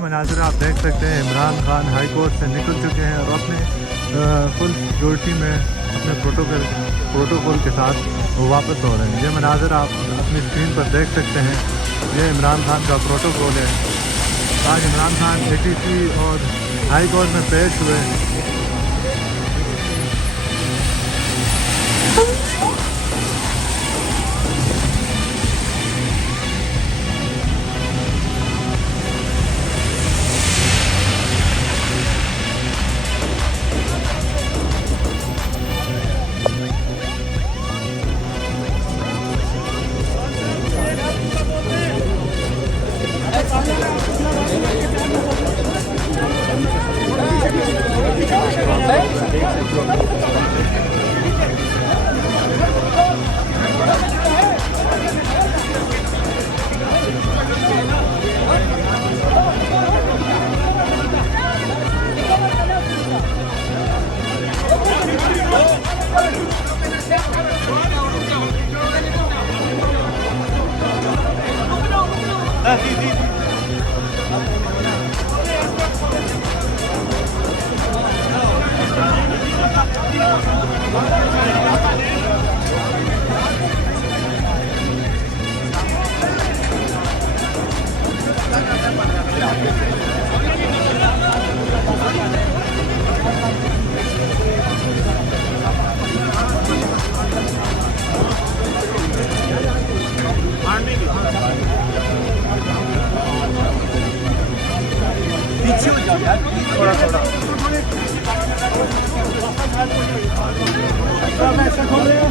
मनाज़िर आप देख सकते हैं, इमरान खान हाई कोर्ट से निकल चुके हैं और अपने फुल सिक्योरिटी में अपने प्रोटोकॉल के साथ वो वापस हो रहे हैं। ये मनाज़िर आप अपनी स्क्रीन पर देख सकते हैं, ये इमरान खान का प्रोटोकॉल है। आज इमरान खान ATC और हाई कोर्ट में पेश हुए। पीछे हो जाओ यार, थोड़ा थोड़ा ऐसा खोल रहे हो।